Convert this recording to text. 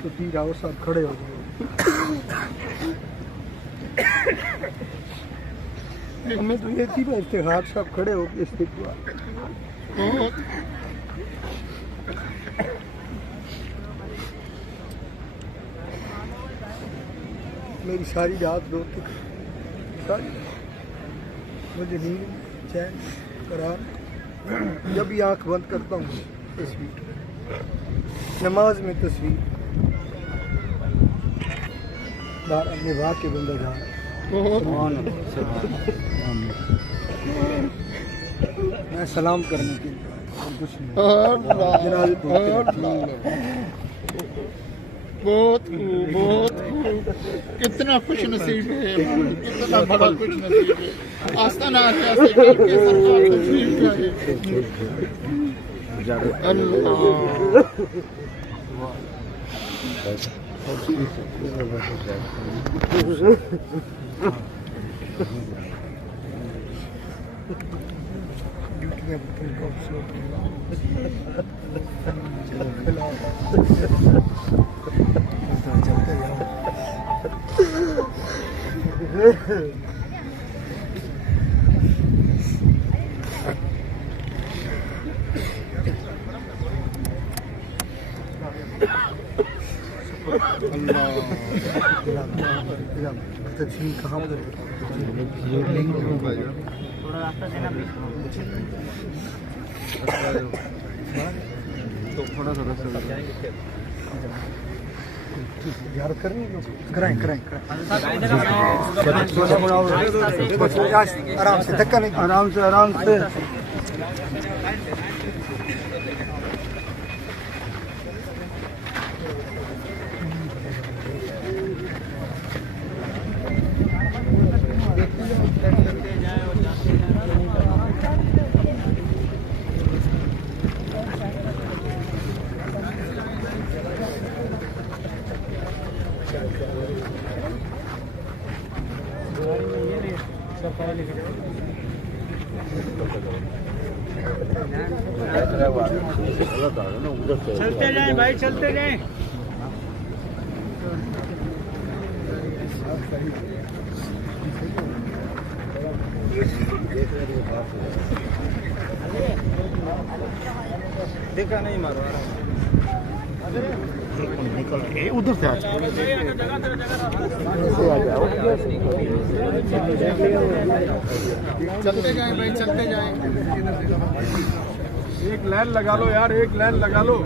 तो तीर आओ सब खड़े हो जाओ। हमें तो ये थी इश्तिहार सब खड़े हो गए इस्तिकबाल। मेरी सारी रात रोती सारी, मुझे नींद चैन करार, जब भी आंख बंद करता हूँ तस्वीर, नमाज में तस्वीर, निभा के बंदा जा मैं सलाम करने के लिए कुछ नहीं। बहुत बहुत कितना खुश नसीब है, कितना बड़ा खुश नसीब है। आस्ताना के सरकार तशरीफ लाए। कहाँ थोड़ा रास्ता देना तो थोड़ा सा यार करनी कराएं आराम से धक्का नहीं, आराम से चलते जाएं भाई, चलते जाएं। देखा नहीं मारो निकल उधर से आ जाओ। चलते जाएं भाई, चलते जाएं। एक लाइन लगा लो यार, एक लाइन लगा लो।